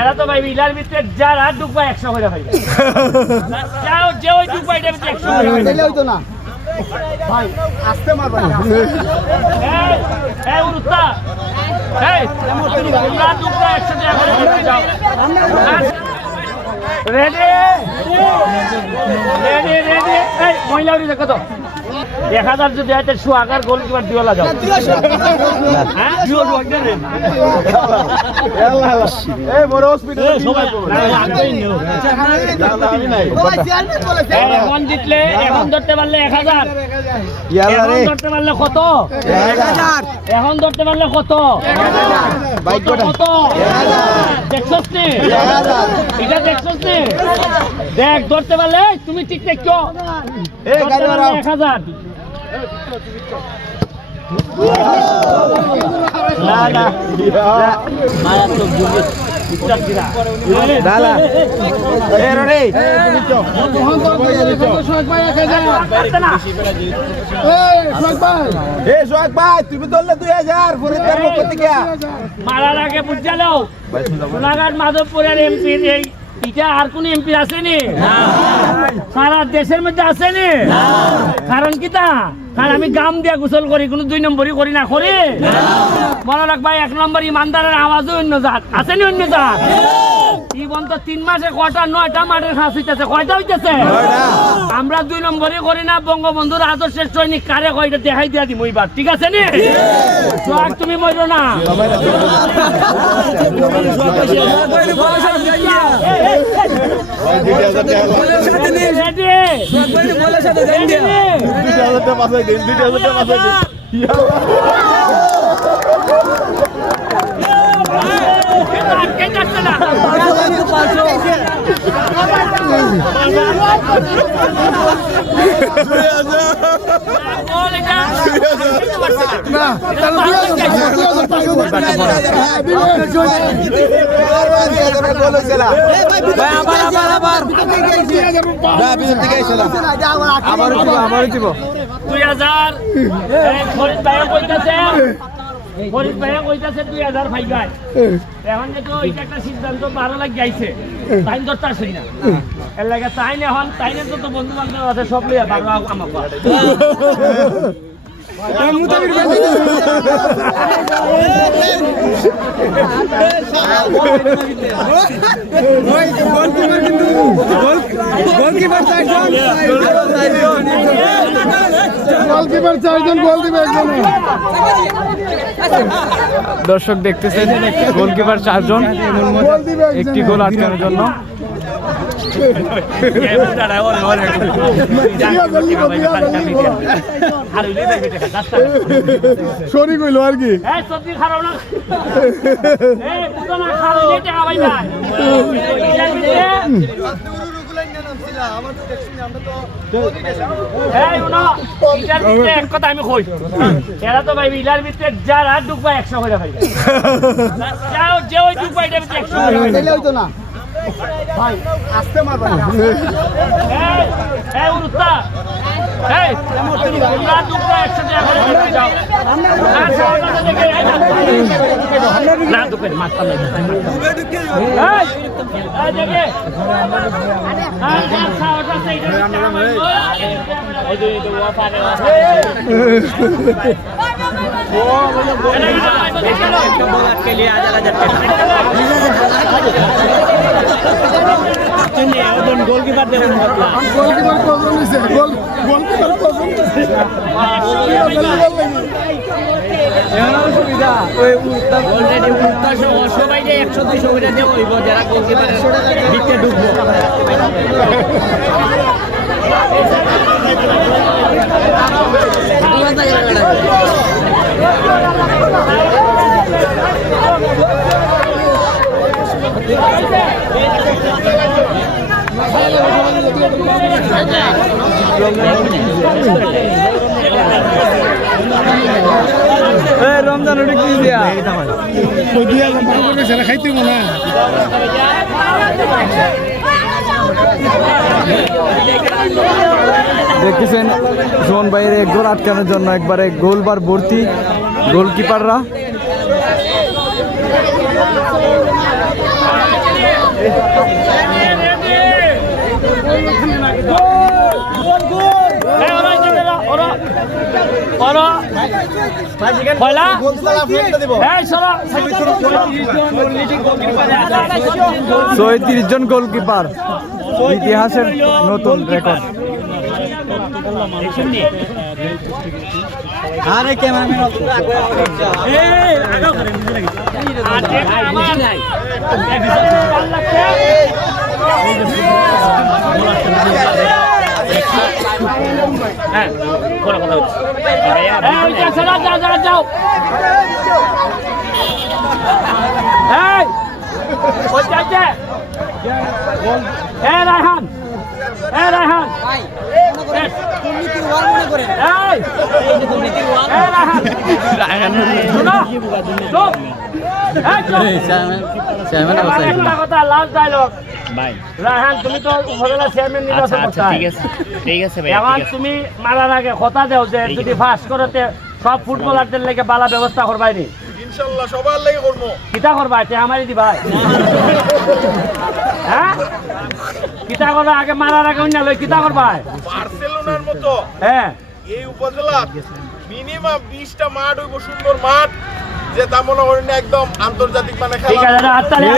এরা তো ভাই বিলার ভিতরে যার আর ডুববা একশো করে ভাই। যাও যে ওই ডুববা এটা ভিতরে একশো করে তাইলে হইতো না। ভাই আসতে মারবা এই, এই উরুত্তা এই তোমরা ডুববা একশো টাকা করে যাও। রেডি রেডি রেডি এই মহিলা উড়ি দেখো তো। এক হাজার যদি হয় তাহলে সুহাগার গোল কিবার দিওলা যাও। হ্যাঁ? এখন জিতলে এখন ধরতে পারলে এক হাজার। এখন ধরতে পারলে কত? এখন ধরতে পারলে কত? কত? দেখছস নি এটা দেখছস নি দেখ ধরতে পারলে তুমি ঠিক দেখছ। এক হাজার। তুমি ধরলে দুই হাজার মারার আগে বুঝালো সোনাঘাট মাধবপুরের এমপি এই এটা আর কোন এমপি আসেনি সারা দেশের মধ্যে আসেনি কারণ কি তা? কারণ আমি গাম দিয়া গোসল করি কোনো দুই নম্বরই করি না করি? মনে রাখবা এক নম্বর ইমানদারের আওয়াজও অন্য জাত। আসেনি অন্য জাত? জীবন তো তিন মাসে কটা নয়টা মাঠের ঘাস হইতেছে কয়টা হইতেছে? আমরা দুই নম্বরই করি না বঙ্গবন্ধুর আদর্শের সৈনিক কারে কয়টা দেখাই দিয়া দিম ওইবার ঠিক আছে নি? তুমি মরো না। দুই হাজার ফরিদ ভাইয়া কইতাছে ফরিদ ভাইয়া কইতাছে দুই হাজার ভাই গায় এখন যেহেতু এটা একটা সিদ্ধান্ত ভালো লাগে আইছে তাই ধরতে আসি না এর লাগে তাই না এখন তাই না তো বন্ধু বান্ধব আছে সব লিয়া বারো আমার গোলকিপার চারজন দর্শক দেখতেছেন গোলকিপার চারজন একটি গোল আটকানোর জন্য। শরিক হইল আর কি আমি কই এরা তো ভাই ইলার ভিতরে যারা ডুববা একশো করে ভাই যাও যে ওই ডুববা এটার ভিতরে একশো করে না ভাই আসতে মারবা না এই এই উরুত্তা এই তোমরা ডুববা একশো টাকা করে ভেতরে যাও আর সবাই দেখে এই না দুঃখের মারতাম না এই এই দেখে আর যার সাহস আছে এটা টাকা ওই গোলকিপার গোল গোলকিপার সবাই যে একশো দুইশো করে দেবো যারা গোলকিপারের দিকতে ঢুকবো রমজান, ওটা কি দিয়া? খাইতে মনে দেখতেছেন জোন ভাইয়ের গোল আটকানোর জন্য একবারে গোলবার ভর্তি। গোলকিপাররা? এই জন গোলকিপার ইতিহাসের নতুন রেকর্ড। আরে ক্যামেরাম্যান হ্যাঁ কোনো কথা হচ্ছে এই যা সরা যাও যাও যাও এই ওই যাচ্ছে এ রায়হান এ রায়হান করেন তুমি মারার আগে কথা দাও যে যদি ফার্স্ট করতে সব ফুটবলারদের লেগে বালা ব্যবস্থা করবাই নি। ইনশাআল্লাহ সবার লাগে করব। কিতা করবা? এটা আমারই হ্যাঁ? কিতা করবা? আগে মারার আগে অন্য লই কিতা করবা? বার্সেলোনার মতো। হ্যাঁ। এই উপজেলা মিনিমাম বিশটা মাঠ হইব সুন্দর মাঠ যে তা মনে করেন না একদম আন্তর্জাতিক মানে ঠিক খেলা আছে দাদা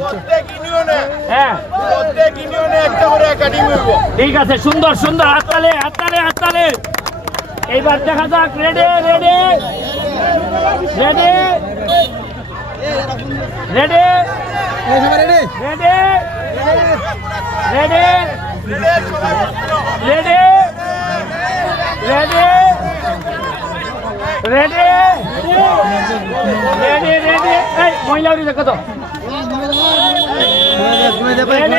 প্রত্যেক ইউনিয়নে হ্যাঁ। প্রত্যেক ইউনিয়নে একটা করে একাডেমি ঠিক আছে সুন্দর সুন্দর হাততালি হাততালি হাততালি এইবার দেখা যাক ready ready ready ready ready ready ready ready ready ready ready এই মহিলা উঠে দেখো তো রেডি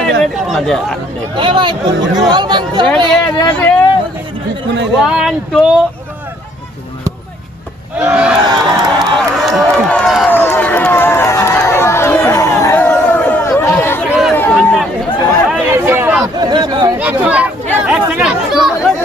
রেডি ওয়ান টু এক সেকেন্ড